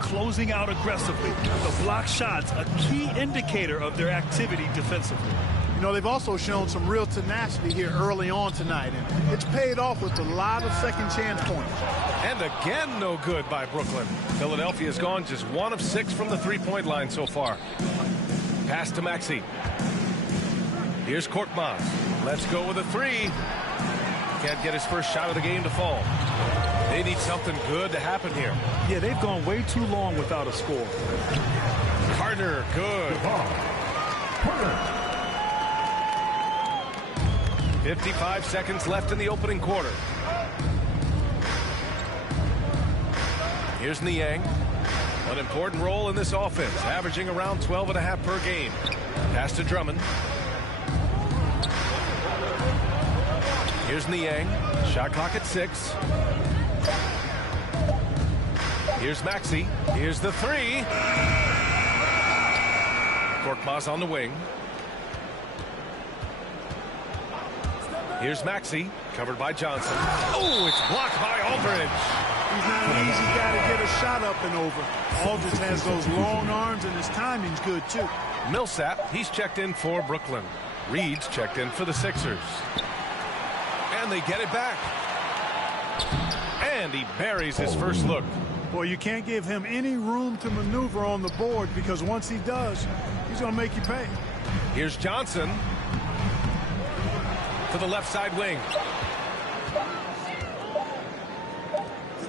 closing out aggressively. The block shots, a key indicator of their activity defensively. You know, they've also shown some real tenacity here early on tonight, and it's paid off with a lot of second chance points. And again, no good by Brooklyn. Philadelphia's gone just 1 of 6 from the three-point line so far. Pass to Maxey. Here's Korkmaz. Let's go with a three. Can't get his first shot of the game to fall. They need something good to happen here. Yeah, they've gone way too long without a score. Carter, good. 55 seconds left in the opening quarter. Here's Niang. An important role in this offense, averaging around 12.5 per game. Pass to Drummond. Here's Niang. Shot clock at 6. Here's Maxey. Here's the three. Korkmaz on the wing. Here's Maxey, covered by Johnson. Oh, it's blocked by Aldridge. He's not an easy guy to get a shot up and over. Aldridge has those long arms, and his timing's good, too. Millsap, he's checked in for Brooklyn. Reed's checked in for the Sixers. And they get it back. And he buries his first look. Boy, you can't give him any room to maneuver on the board, because once he does, he's going to make you pay. Here's Johnson. To the left side wing.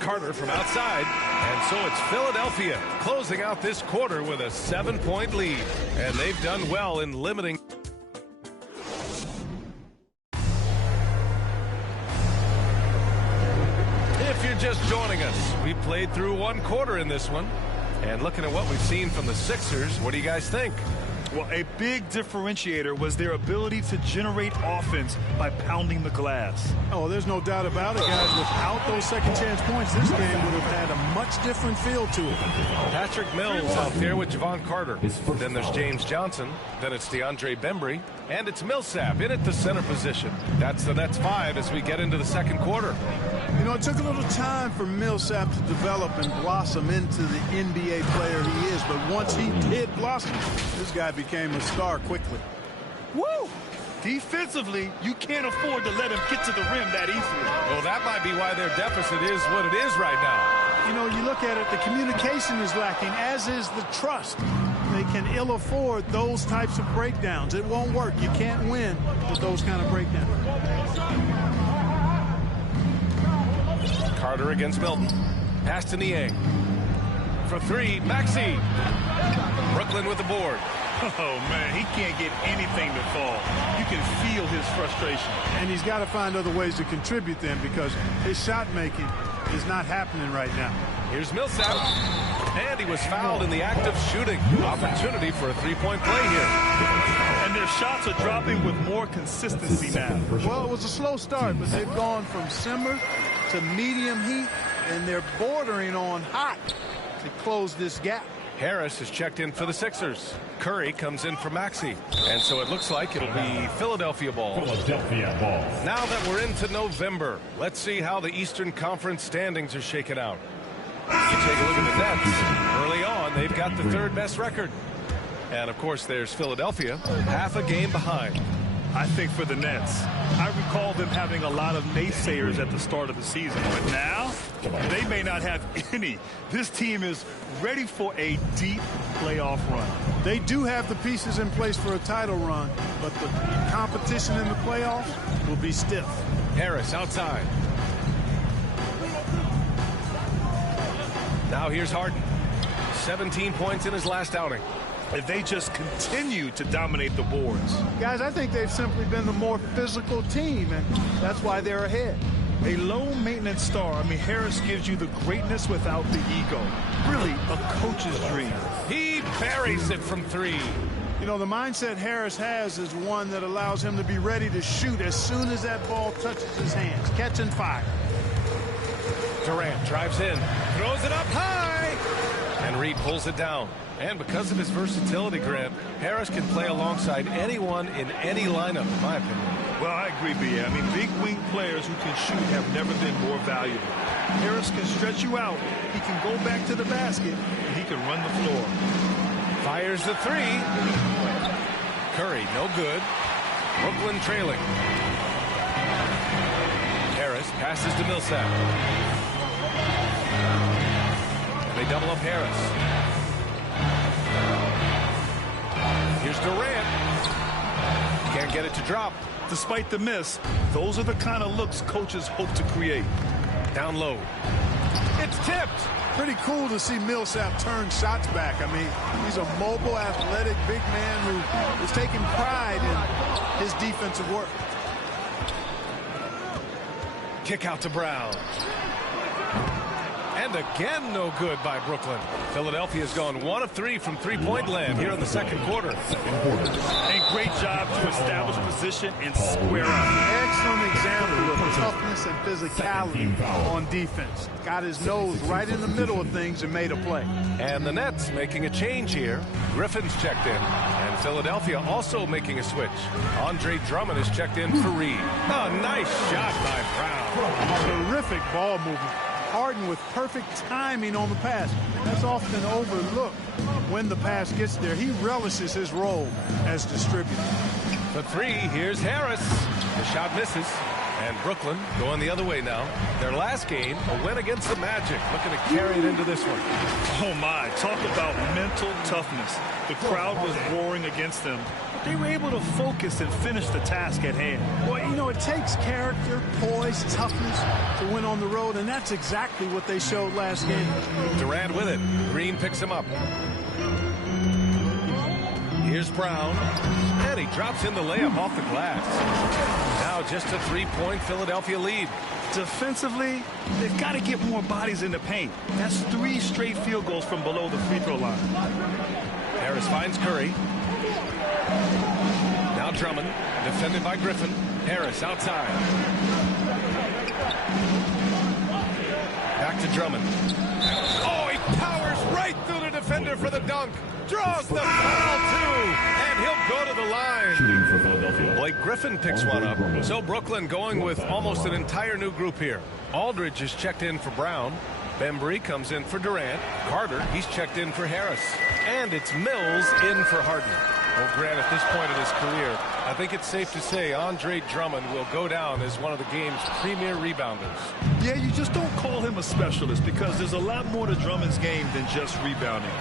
Carter from outside. And so it's Philadelphia closing out this quarter with a 7-point lead. And they've done well in limiting. If you're just joining us, we played through 1 quarter in this one. And looking at what we've seen from the Sixers, what do you guys think? Well, a big differentiator was their ability to generate offense by pounding the glass. Oh, there's no doubt about it, guys. Without those second chance points, this game would have had a much different feel to it. Patrick Mills out there with Javon Carter. Then there's James Johnson. Then it's DeAndre Bembry. And it's Millsap in at the center position. That's the Nets 5 as we get into the second quarter. You know, it took a little time for Millsap to develop and blossom into the NBA player he is. But once he did blossom, this guy became a star quickly. Woo! Defensively, you can't afford to let him get to the rim that easily. Well, that might be why their deficit is what it is right now. You know, you look at it, the communication is lacking, as is the trust. They can ill afford those types of breakdowns. It won't work. You can't win with those kind of breakdowns. Carter against Milton. Pass to Niang. For three, Maxey. Brooklyn with the board. Oh, man, he can't get anything to fall. You can feel his frustration. And he's got to find other ways to contribute then, because his shot making is not happening right now. Here's Millsap. And he was fouled in the act of shooting. Opportunity for a three-point play here. And their shots are dropping with more consistency now. Well, it was a slow start, but they've gone from simmer to medium heat, and they're bordering on hot to close this gap. Harris is checked in for the Sixers. Curry comes in for Maxey. And so it looks like it'll be Philadelphia ball. Now that we're into November, let's see how the Eastern Conference standings are shaken out. You take a look at the Nets. Early on, they've got the 3rd best record. And, of course, there's Philadelphia, half a game behind. I think for the Nets, I recall them having a lot of naysayers at the start of the season. But now, they may not have any. This team is ready for a deep playoff run. They do have the pieces in place for a title run, but the competition in the playoffs will be stiff. Harris outside. Now here's Harden. 17 points in his last outing. If they just continue to dominate the boards. Guys, I think they've simply been the more physical team, and that's why they're ahead. A low-maintenance star. I mean, Harris gives you the greatness without the ego. Really, a coach's dream. He buries it from 3. You know, the mindset Harris has is one that allows him to be ready to shoot as soon as that ball touches his hands. Catch and fire. Durant drives in, throws it up high, and Reed pulls it down. And because of his versatility, Grant, Harris can play alongside anyone in any lineup, in my opinion. Well, I agree, B.A. I mean, big wing players who can shoot have never been more valuable. Harris can stretch you out. He can go back to the basket, and he can run the floor. Fires the three. Curry, no good. Brooklyn trailing. Harris passes to Millsap. And they double up Harris. Here's Durant. Can't get it to drop. Despite the miss, those are the kind of looks coaches hope to create. Down low. It's tipped. Pretty cool to see Millsap turn shots back. I mean, he's a mobile, athletic, big man who is taking pride in his defensive work. Kick out to Brown. And again, no good by Brooklyn. Philadelphia's gone 1 of 3 from three-point land here in the second quarter. A great job to establish position and square up. Excellent example of toughness and physicality on defense. Got his nose right in the middle of things and made a play. And the Nets making a change here. Griffin's checked in. And Philadelphia also making a switch. Andre Drummond is checked in for Reed. Oh, nice shot by Brown. Terrific ball movement. Harden with perfect timing on the pass. That's often overlooked when the pass gets there. He relishes his role as distributor. The three, here's Harris. The shot misses. And Brooklyn going the other way now. Their last game, a win against the Magic. Looking to carry it into this one. Oh, my. Talk about mental toughness. The crowd was roaring against them. They were able to focus and finish the task at hand. Well, you know, it takes character, poise, toughness to win on the road, and that's exactly what they showed last game. Durant with it. Green picks him up. Here's Brown. And he drops in the layup off the glass. Now just a three-point Philadelphia lead. Defensively, they've got to get more bodies in the paint. That's 3 straight field goals from below the free throw line. Harris finds Curry. Now Drummond, defended by Griffin. Harris outside. Back to Drummond. Oh, he powers right through the defender for the dunk. Draws the foul, too. And he'll go to the line. Shooting for Philadelphia. Blake Griffin picks one up. So Brooklyn going with almost an entire new group here. Aldridge is checked in for Brown. Bembry comes in for Durant. Carter, he's checked in for Harris. And it's Mills in for Harden. Well, Grant, at this point in his career, I think it's safe to say Andre Drummond will go down as one of the game's premier rebounders. Yeah, you just don't call him a specialist because there's a lot more to Drummond's game than just rebounding.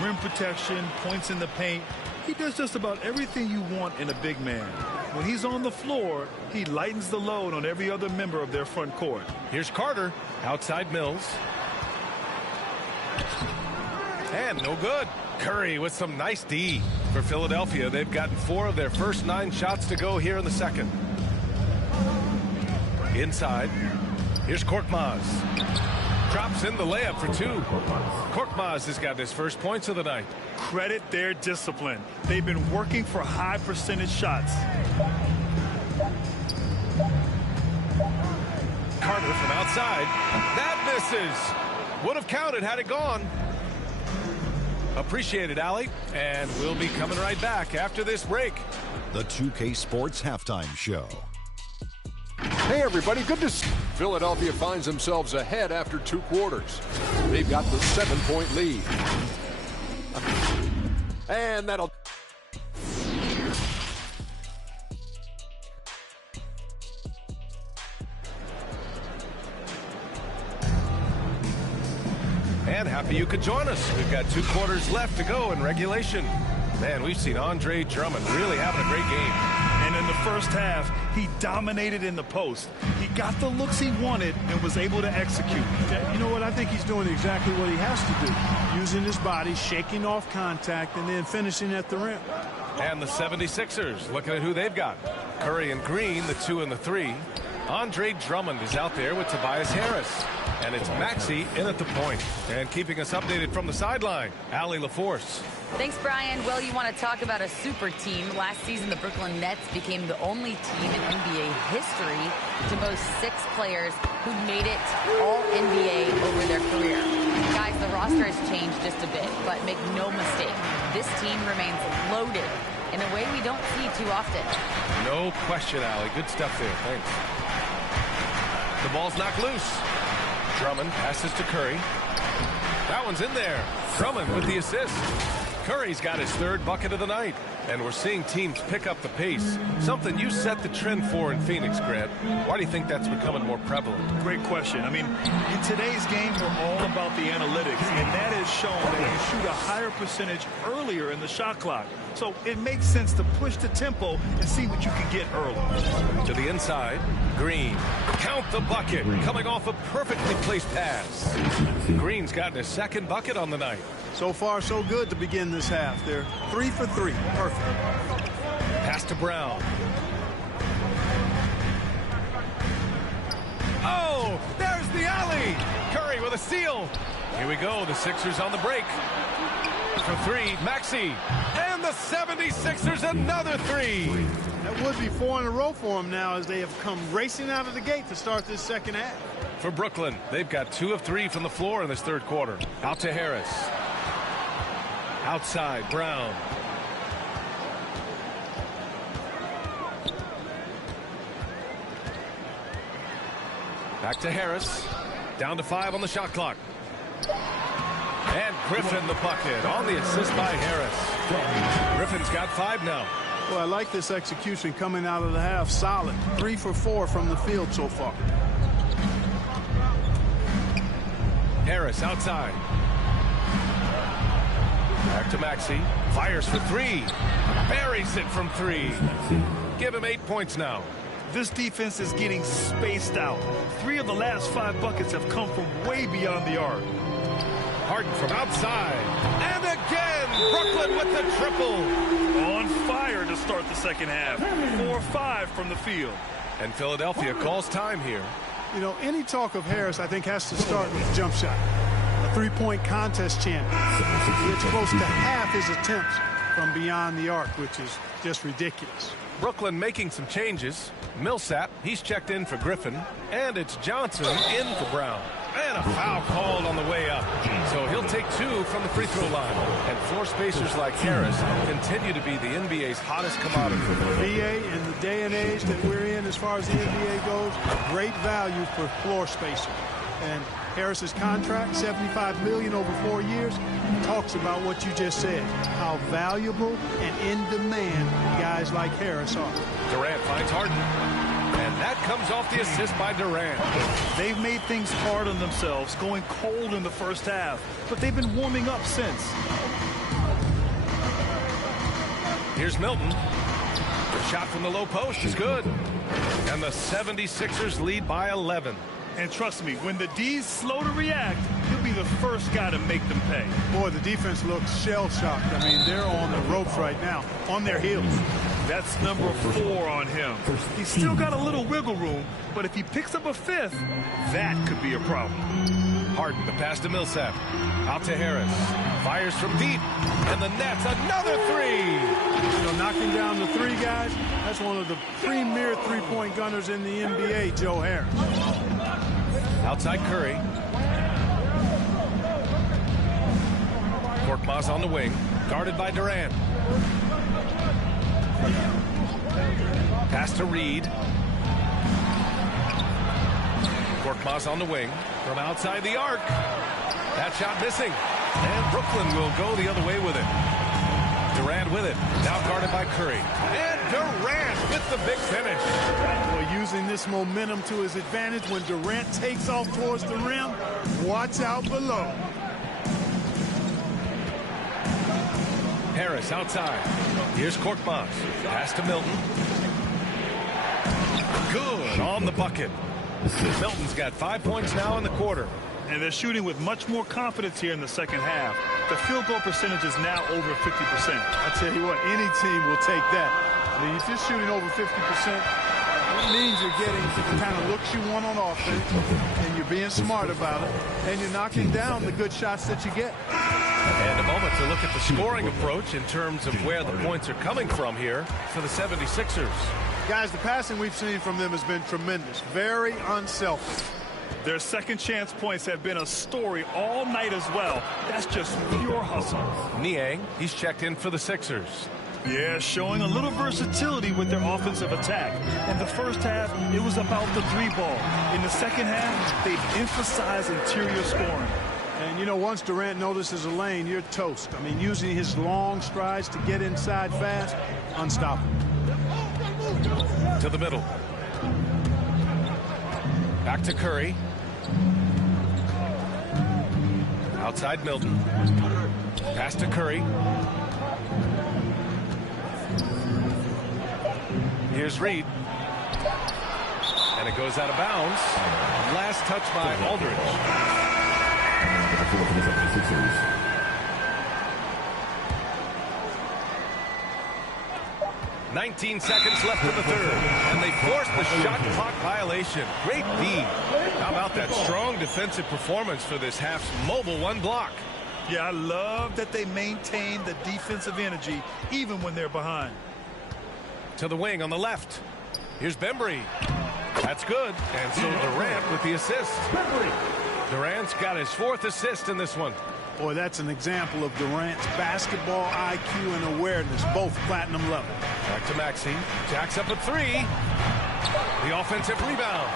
Rim protection, points in the paint. He does just about everything you want in a big man. When he's on the floor, he lightens the load on every other member of their front court. Here's Carter, outside Mills. And no good. Curry with some nice D. For Philadelphia, they've gotten 4 of their first 9 shots to go here in the second. Inside. Here's Korkmaz. Drops in the layup for 2. Korkmaz has got his first points of the night. Credit their discipline. They've been working for high percentage shots. Carter from outside. That misses. Would have counted had it gone. Appreciate it, Allie. And we'll be coming right back after this break. The 2K Sports Halftime Show. Hey, everybody. Good to see. Philadelphia finds themselves ahead after 2 quarters. They've got the 7-point lead. And that'll... And happy you could join us. We've got 2 quarters left to go in regulation. Man, we've seen Andre Drummond really having a great game. And in the first half, he dominated in the post. He got the looks he wanted and was able to execute. You know what? I think he's doing exactly what he has to do. Using his body, shaking off contact, and then finishing at the rim. And the 76ers, looking at who they've got. Curry and Green, the 2 and the 3. Andre Drummond is out there with Tobias Harris. And it's Maxey in at the point. And keeping us updated from the sideline, Allie LaForce. Thanks, Brian. Well, you want to talk about a super team. Last season, the Brooklyn Nets became the only team in NBA history to boast 6 players who made it All-NBA over their career. Guys, the roster has changed just a bit, but make no mistake, this team remains loaded in a way we don't see too often. No question, Allie. Good stuff there. Thanks. The ball's knocked loose. Drummond passes to Curry. That one's in there. Drummond with the assist. Curry's got his third bucket of the night. And we're seeing teams pick up the pace. Something you set the trend for in Phoenix, Grant. Why do you think that's becoming more prevalent? Great question. I mean, in today's game, we're all about the analytics, and that has shown that you shoot a higher percentage earlier in the shot clock. So it makes sense to push the tempo and see what you can get early. To the inside, Green. Count the bucket, coming off a perfectly placed pass. Green's gotten his second bucket on the night. So far, so good to begin this half. They're 3 for 3. Perfect. Pass to Brown. Oh, there's the alley. Curry with a steal. Here we go. The Sixers on the break. For three, Maxey. And the 76ers another three. That would be 4 in a row for them now as they have come racing out of the gate to start this second half. For Brooklyn, they've got 2 of 3 from the floor in this third quarter. Out to Harris. Outside, Brown. Back to Harris. Down to 5 on the shot clock. And Griffin the bucket on the assist by Harris. Griffin's got 5 now. Well, I like this execution coming out of the half. Solid. 3 for 4 from the field so far. Harris outside. Back to Maxey. Fires for 3. Buries it from 3. Give him 8 points now. This defense is getting spaced out. 3 of the last 5 buckets have come from way beyond the arc. Harden from outside. And again, Brooklyn with the triple. On fire to start the second half. 4-5 from the field. And Philadelphia calls time here. You know, any talk of Harris, I think, has to start with a jump shot. A 3-point contest champion. It's close to half his attempts from beyond the arc, which is just ridiculous. Brooklyn making some changes. Millsap, he's checked in for Griffin. And it's Johnson in for Brown. And a foul called on the way up. So he'll take 2 from the free throw line. And floor spacers like Harris continue to be the NBA's hottest commodity. VA, in the day and age that we're in as far as the NBA goes, great value for floor spacers. And Harris's contract, $75 million over 4 years, talks about what you just said, how valuable and in demand guys like Harris are. Durant finds Harden. And that comes off the assist by Durant. They've made things hard on themselves, going cold in the first half, but they've been warming up since. Here's Milton. The shot from the low post is good. And the 76ers lead by 11. And trust me, when the D's slow to react, he'll be the first guy to make them pay. Boy, the defense looks shell-shocked. I mean, they're on the ropes right now, on their heels. That's number 4 on him. He's still got a little wiggle room, but if he picks up a 5th, that could be a problem. Harden, the pass to Millsap. Out to Harris. Fires from deep. And the Nets, another 3. You know, knocking down the 3 guys, that's one of the premier three-point gunners in the NBA, Joe Harris. Outside Curry. Korkmaz on the wing. Guarded by Durant. Pass to Reed. Korkmaz on the wing. From outside the arc. That shot missing. And Brooklyn will go the other way with it. Durant with it. Now guarded by Curry. And Durant with the big finish. Well, using this momentum to his advantage when Durant takes off towards the rim. Watch out below. Harris outside. Here's Korkmaz. Pass to Milton. Good on the bucket. Milton's got 5 points now in the quarter. And they're shooting with much more confidence here in the second half. The field goal percentage is now over 50%. I tell you what, any team will take that. I mean, if you're shooting over 50%, it means you're getting the kind of looks you want on offense, and you're being smart about it, and you're knocking down the good shots that you get. And a moment to look at the scoring approach in terms of where the points are coming from here for the 76ers. Guys, the passing we've seen from them has been tremendous. Very unselfish. Their second chance points have been a story all night as well. That's just pure hustle. Niang, he's checked in for the Sixers. Yeah, showing a little versatility with their offensive attack. In the first half, it was about the three ball. In the second half, they've emphasized interior scoring. And, you know, once Durant notices a lane, you're toast. I mean, using his long strides to get inside fast, unstoppable. To the middle. Back to Curry. Outside Milton. Pass to Curry. Here's Reed. And it goes out of bounds. Last touch by Aldridge. 19 seconds left in the third, and they forced the shot clock violation. Great D. How about that strong defensive performance for this half's mobile one block? Yeah, I love that they maintain the defensive energy even when they're behind. To the wing on the left. Here's Bembry. That's good. And so Durant with the assist. Durant's got his 4th assist in this one. Boy, that's an example of Durant's basketball IQ and awareness, both platinum level. Back to Maxey. Jacks up a 3. The offensive rebound.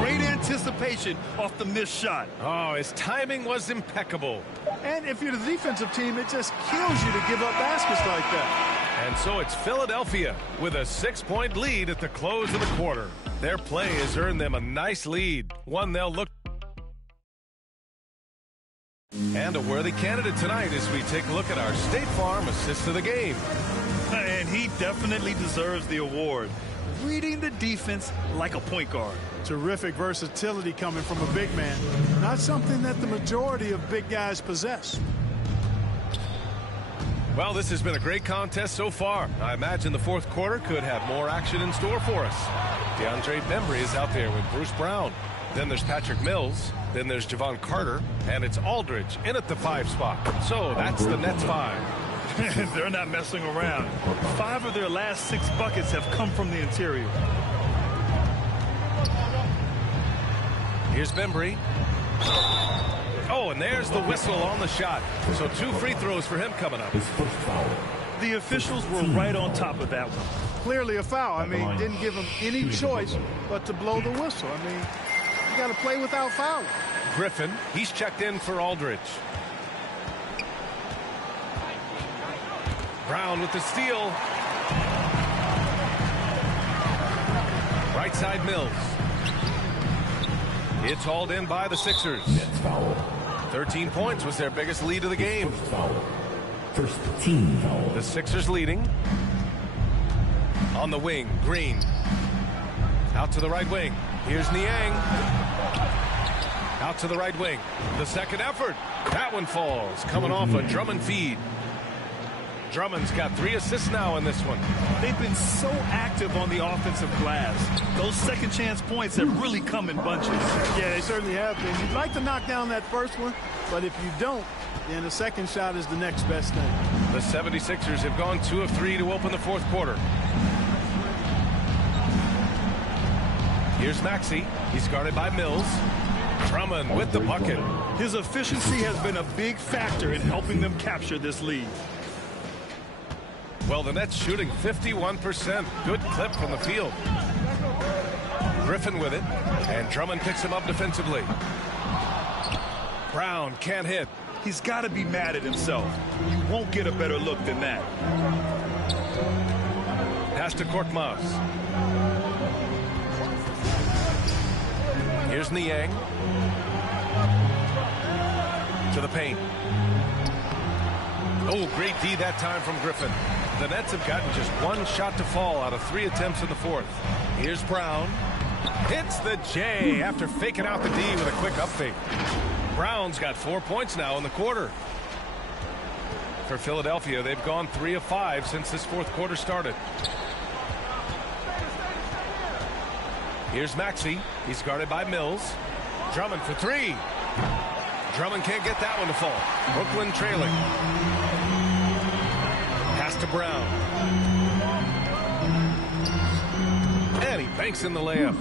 Great anticipation off the missed shot. Oh, his timing was impeccable. And if you're the defensive team, it just kills you to give up baskets like that. And so it's Philadelphia with a 6-point lead at the close of the quarter. Their play has earned them a nice lead, one they'll look. And a worthy candidate tonight as we take a look at our State Farm assist of the game. And he definitely deserves the award. Reading the defense like a point guard. Terrific versatility coming from a big man. Not something that the majority of big guys possess. Well, this has been a great contest so far. I imagine the fourth quarter could have more action in store for us. DeAndre Bembry is out there with Bruce Brown. Then there's Patrick Mills. Then there's Javon Carter. And it's Aldridge in at the 5 spot. So that's the Nets 5. They're not messing around. 5 of their last 6 buckets have come from the interior. Here's Bembry. Oh, and there's the whistle on the shot. So 2 free throws for him coming up. The officials were right on top of that one. Clearly a foul. I mean, didn't give him any choice but to blow the whistle. I mean, you got to play without fouling. Griffin, he's checked in for Aldridge. Brown with the steal. Right side Mills. It's hauled in by the Sixers. 13 points was their biggest lead of the game. First team foul. The Sixers leading. On the wing, Green. Out to the right wing. Here's Niang. Out to the right wing. The second effort. That one falls. Coming off a Drummond feed. Drummond's got 3 assists now in this one. They've been so active on the offensive glass. Those second chance points have really come in bunches. Yeah, they certainly have been. You'd like to knock down that first one, but if you don't, then the second shot is the next best thing. The 76ers have gone 2 of 3 to open the fourth quarter. Here's Maxey. He's guarded by Mills. Drummond with the bucket. His efficiency has been a big factor in helping them capture this lead. Well, the Nets shooting 51%. Good clip from the field. Griffin with it. And Drummond picks him up defensively. Brown can't hit. He's got to be mad at himself. You won't get a better look than that. Pass to Korkmaz. Here's Niang. To the paint. Oh, great D that time from Griffin. The Nets have gotten just 1 shot to fall out of 3 attempts in the fourth. Here's Brown. Hits the J after faking out the D with a quick up fake. Brown's got 4 points now in the quarter. For Philadelphia, they've gone 3 of 5 since this fourth quarter started. Here's Maxey. He's guarded by Mills. Drummond for 3. Drummond can't get that one to fall. Brooklyn trailing. Pass to Brown. And he banks in the layup.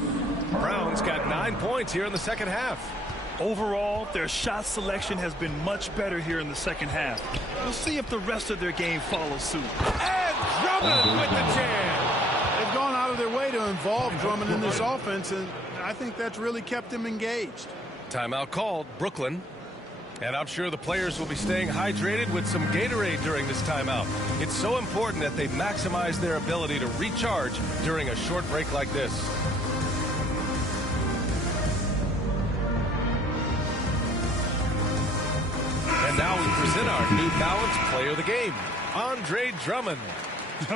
Brown's got 9 points here in the second half. Overall, their shot selection has been much better here in the second half. We'll see if the rest of their game follows suit. And Drummond with the jam. They've gone out of their way to involve Drummond in this offense, and I think that's really kept him engaged. Timeout called, Brooklyn. And I'm sure the players will be staying hydrated with some Gatorade during this timeout. It's so important that they maximize their ability to recharge during a short break like this. And now we present our New Balance Player of the Game, Andre Drummond.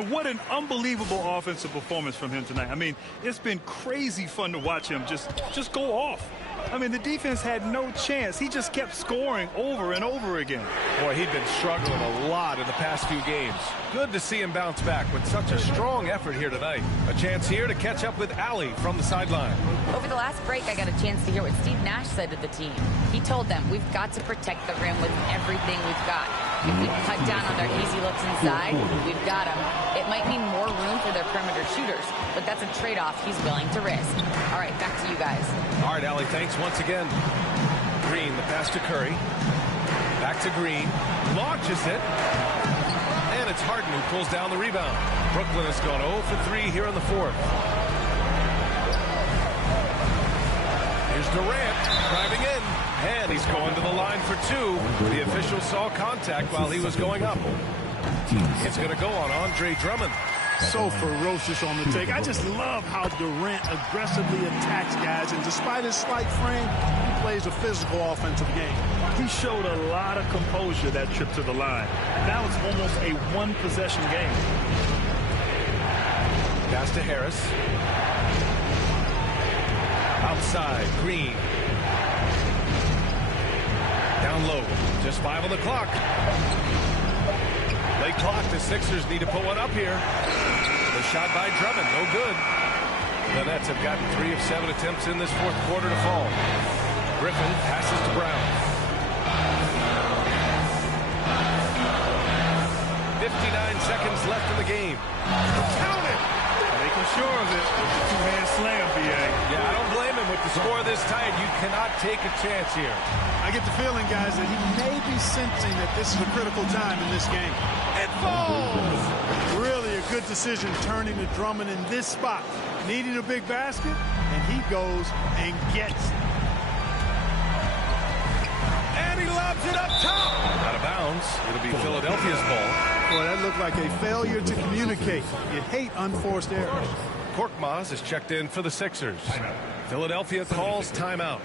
What an unbelievable offensive performance from him tonight. I mean, it's been crazy fun to watch him just go off. I mean, the defense had no chance. He just kept scoring over and over again. Boy, he'd been struggling a lot in the past few games. Good to see him bounce back with such a strong effort here tonight. A chance here to catch up with Allie from the sideline. Over the last break, I got a chance to hear what Steve Nash said to the team. He told them, we've got to protect the rim with everything we've got. If we cut down on their easy looks inside, we've got them. It might mean more room for their perimeter shooters, but that's a trade-off he's willing to risk. All right, back to you guys. All right, Allie, thanks once again. Green, the pass to Curry. Back to Green. Launches it. And it's Harden who pulls down the rebound. Brooklyn has gone 0 for 3 here in the fourth. Here's Durant driving in. And he's going to the line for two. The official saw contact while he was going up. It's going to go on Andre Drummond. So ferocious on the take. I just love how Durant aggressively attacks guys, and despite his slight frame, he plays a physical offensive game. He showed a lot of composure that trip to the line. Now it's almost a one-possession game. Pass to Harris. Outside, Green. Down low, just 5 on the clock. Late clock, the Sixers need to put one up here. The shot by Drummond, no good. The Nets have gotten 3 of 7 attempts in this fourth quarter to fall. Griffin passes to Brown. 59 seconds left in the game. Count it! Making sure of it. Two-hand slam, B.A. Yeah, I don't blame him with the score this tight. You cannot take a chance here. I get the feeling, guys, that he may be sensing that this is a critical time in this game. It falls! Really a good decision turning to Drummond in this spot. Needing a big basket, and he goes and gets it. And he lobs it up top! Out of bounds. It'll be Philadelphia's ball. Boy, that looked like a failure to communicate. You hate unforced errors. Korkmaz is checked in for the Sixers. Philadelphia calls timeout.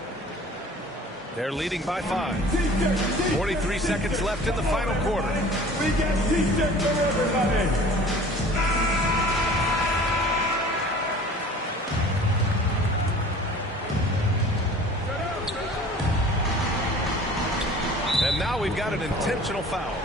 They're leading by 5. 43 seconds left in the final quarter. We get T-shirts for everybody. And now we've got an intentional foul.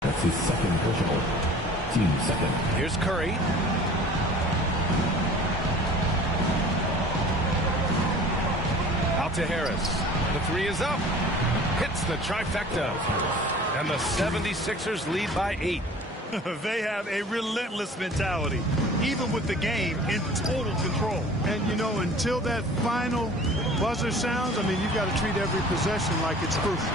That's his second personal. Team second. Here's Curry. Out to Harris. The 3 is up. Hits the trifecta. And the 76ers lead by 8. They have a relentless mentality, even with the game in total control. And, you know, until that final buzzer sounds, I mean, you've got to treat every possession like it's crucial.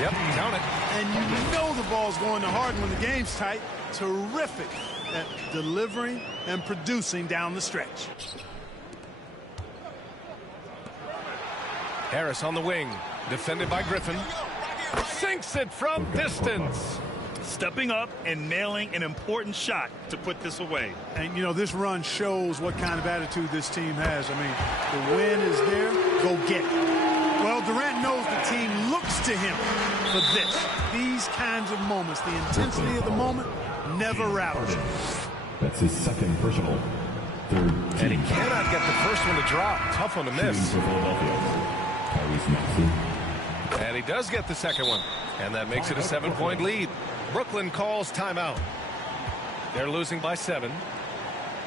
Yep, count it. And you know the ball's going to Harden when the game's tight. Terrific at delivering and producing down the stretch. Harris on the wing, defended by Griffin. Sinks it from distance. stepping up and nailing an important shot to put this away. And, you know, this run shows what kind of attitude this team has. I mean, the win is there. Go get it. Well, Durant knows the team looks to him for this. These kinds of moments, the intensity of the moment, never rattles him. That's his second personal. Third and he cannot get the first one to drop. Tough one to miss. for Philadelphia. Tyrese Maxey. And he does get the second one. And that makes it a 7-point lead. Brooklyn calls timeout. They're losing by 7.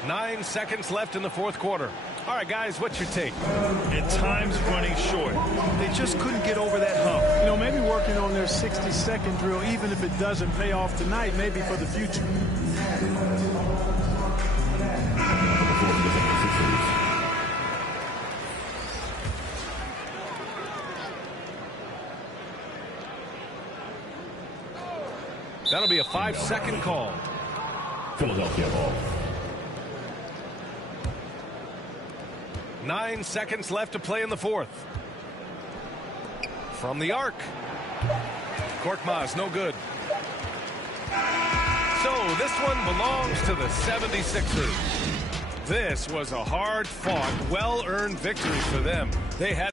9 seconds left in the fourth quarter. All right, guys, what's your take? And time's running short. They just couldn't get over that hump. You know, maybe working on their 60-second drill, even if it doesn't pay off tonight, maybe for the future. That'll be a 5-second call. Philadelphia ball. 9 seconds left to play in the fourth. From the arc. Korkmaz, no good. So this one belongs to the 76ers. This was a hard-fought, well-earned victory for them. They had